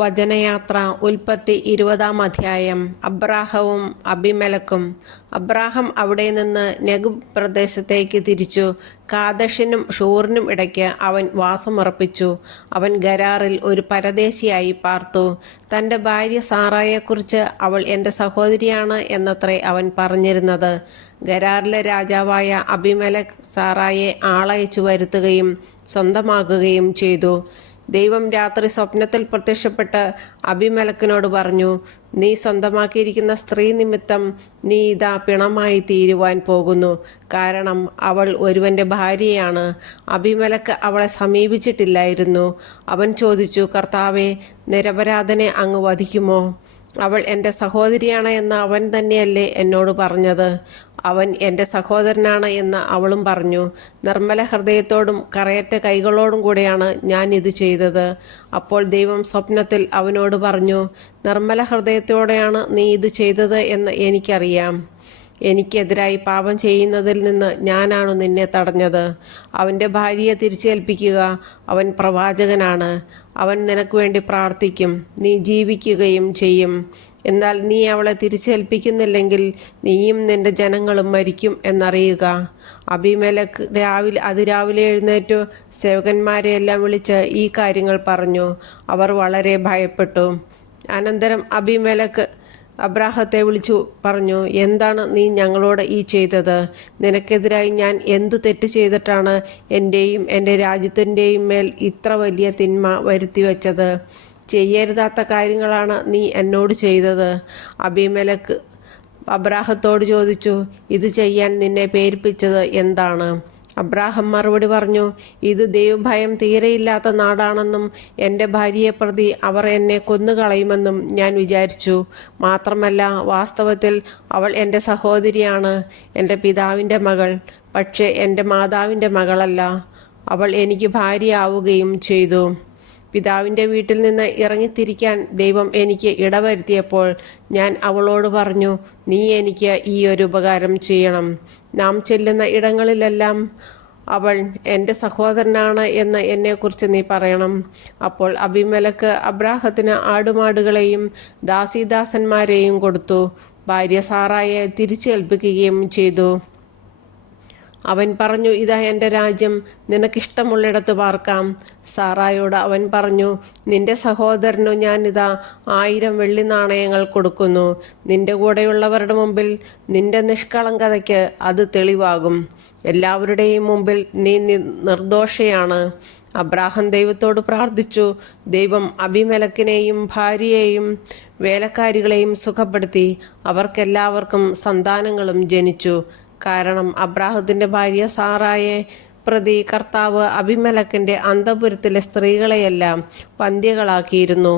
വചനയാത്ര ഉൽപ്പത്തി 20-ാം അധ്യായം. അബ്രാഹവും അബിമേലെക്കും. അബ്രാഹം അവിടെ നിന്ന് നെഗബ് പ്രദേശത്തേക്ക് തിരിച്ചു. കാദഷിനും ഷൂറിനും ഇടയ്ക്ക് അവൻ വാസമുറപ്പിച്ചു. അവൻ ഗരാറിൽ ഒരു പരദേശിയായി പാർത്തു. തൻ്റെ ഭാര്യ സാറായെക്കുറിച്ച് അവൾ എൻ്റെ സഹോദരിയാണ് എന്നത്രേ അവൻ പറഞ്ഞിരുന്നത്. ഗരാറിലെ രാജാവായ അബിമേലെക്ക് സാറായെ ആളയച്ചു വരുത്തുകയും സ്വന്തമാക്കുകയും ചെയ്തു. ദൈവം രാത്രി സ്വപ്നത്തിൽ പ്രത്യക്ഷപ്പെട്ട് അബിമേലെക്കിനോട് പറഞ്ഞു, നീ സ്വന്തമാക്കിയിരിക്കുന്ന സ്ത്രീ നിമിത്തം നീ ഇതാ പിണമായി തീരുവാൻ പോകുന്നു. കാരണം അവൾ ഒരുവൻ്റെ ഭാര്യയാണ്. അബിമേലെക്ക് അവളെ സമീപിച്ചിട്ടില്ലായിരുന്നു. അവൻ ചോദിച്ചു, കർത്താവേ, നിരപരാധനെ അങ്ങ് വധിക്കുമോ? അവൾ എൻ്റെ സഹോദരിയാണ് എന്ന് അവൻ തന്നെയല്ലേ എന്നോട് പറഞ്ഞത്? അവൻ എൻ്റെ സഹോദരനാണ് എന്ന് അവളും പറഞ്ഞു. നിർമ്മല ഹൃദയത്തോടും കറയറ്റ കൈകളോടും കൂടെയാണ് ഞാൻ ഇത് ചെയ്തത്. അപ്പോൾ ദൈവം സ്വപ്നത്തിൽ അവനോട് പറഞ്ഞു, നിർമ്മല ഹൃദയത്തോടെയാണ് നീ ഇത് ചെയ്തത് എന്ന് എനിക്കറിയാം. എനിക്കെതിരായി പാപം ചെയ്യുന്നതിൽ നിന്ന് ഞാനാണ് നിന്നെ തടഞ്ഞത്. അവൻ്റെ ഭാര്യയെ തിരിച്ചേൽപ്പിക്കുക. അവൻ പ്രവാചകനാണ്. അവൻ നിനക്ക് വേണ്ടി പ്രാർത്ഥിക്കും. നീ ജീവിക്കുകയും ചെയ്യും. എന്നാൽ നീ അവളെ തിരിച്ചേൽപ്പിക്കുന്നില്ലെങ്കിൽ നീയും നിന്റെ ജനങ്ങളും മരിക്കും എന്നറിയുക. അബിമേലെക്ക് അതിരാവിലെ എഴുന്നേറ്റു സേവകന്മാരെയെല്ലാം വിളിച്ച് ഈ കാര്യങ്ങൾ പറഞ്ഞു. അവർ വളരെ ഭയപ്പെട്ടു. അനന്തരം അബിമേലെക്ക് അബ്രാഹത്തെ വിളിച്ചു പറഞ്ഞു, എന്താണ് നീ ഞങ്ങളോട് ഈ ചെയ്തത്? നിനക്കെതിരായി ഞാൻ എന്തു തെറ്റ് ചെയ്തിട്ടാണ് എൻ്റെയും എൻ്റെ രാജ്യത്തിൻ്റെയും മേൽ ഇത്ര വലിയ തിന്മ വരുത്തിവെച്ചത്? ചെയ്യരുതാത്ത കാര്യങ്ങളാണ് നീ എന്നോട് ചെയ്തത്. അബിമേലെക്ക് അബ്രാഹത്തോട് ചോദിച്ചു, ഇത് ചെയ്യാൻ നിന്നെ പ്രേരിപ്പിച്ചത് എന്താണ്? അബ്രാഹം മറുപടി പറഞ്ഞു, ഇത് ദൈവഭയം തീരെയില്ലാത്ത നാടാണെന്നും എൻ്റെ ഭാര്യയെ പ്രതി അവർ എന്നെ കൊന്നുകളയുമെന്നും ഞാൻ വിചാരിച്ചു. മാത്രമല്ല, വാസ്തവത്തിൽ അവൾ എൻ്റെ സഹോദരിയാണ്, എൻ്റെ പിതാവിൻ്റെ മകൾ. പക്ഷേ എൻ്റെ മാതാവിൻ്റെ മകളല്ല. അവൾ എനിക്ക് ഭാര്യയാവുകയും ചെയ്തു. പിതാവിൻ്റെ വീട്ടിൽ നിന്ന് ഇറങ്ങിത്തിരിക്കാൻ ദൈവം എനിക്ക് ഇടവരുത്തിയപ്പോൾ ഞാൻ അവളോട് പറഞ്ഞു, നീ എനിക്ക് ഈ ഒരു ഉപകാരം ചെയ്യണം. നാം ചെല്ലുന്ന ഇടങ്ങളിലെല്ലാം അവൾ എൻ്റെ സഹോദരനാണ് എന്ന് എന്നെക്കുറിച്ച് നീ പറയണം. അപ്പോൾ അബിമേലെക്ക് അബ്രാഹത്തിന് ആടുമാടുകളെയും ദാസീദാസന്മാരെയും കൊടുത്തു. ഭാര്യ സാറായെ തിരിച്ചേൽപ്പിക്കുകയും ചെയ്തു. അവൻ പറഞ്ഞു, ഇതാ എൻ്റെ രാജ്യം, നിനക്കിഷ്ടമുള്ളിടത്ത് പാർക്കാം. സാറായോട് അവൻ പറഞ്ഞു, നിന്റെ സഹോദരനു ഞാനിതാ 1000 വെള്ളി നാണയങ്ങൾ കൊടുക്കുന്നു. നിന്റെ കൂടെയുള്ളവരുടെ മുമ്പിൽ നിന്റെ നിഷ്കളങ്കതയ്ക്ക് അത് തെളിവാകും. എല്ലാവരുടെയും മുമ്പിൽ നീ നിർദോഷയാണ്. അബ്രാഹം ദൈവത്തോട് പ്രാർത്ഥിച്ചു. ദൈവം അബിമേലെക്കിനെയും ഭാര്യയെയും വേലക്കാരികളെയും സുഖപ്പെടുത്തി. അവർക്കെല്ലാവർക്കും സന്താനങ്ങളും ജനിച്ചു. കാരണം അബ്രാഹത്തിൻ്റെ ഭാര്യ സാറായെ പ്രതി കർത്താവ് അബിമേലെക്കിൻ്റെ അന്തഃപുരത്തിലെ സ്ത്രീകളെയെല്ലാം വന്ധ്യകളാക്കിയിരുന്നു.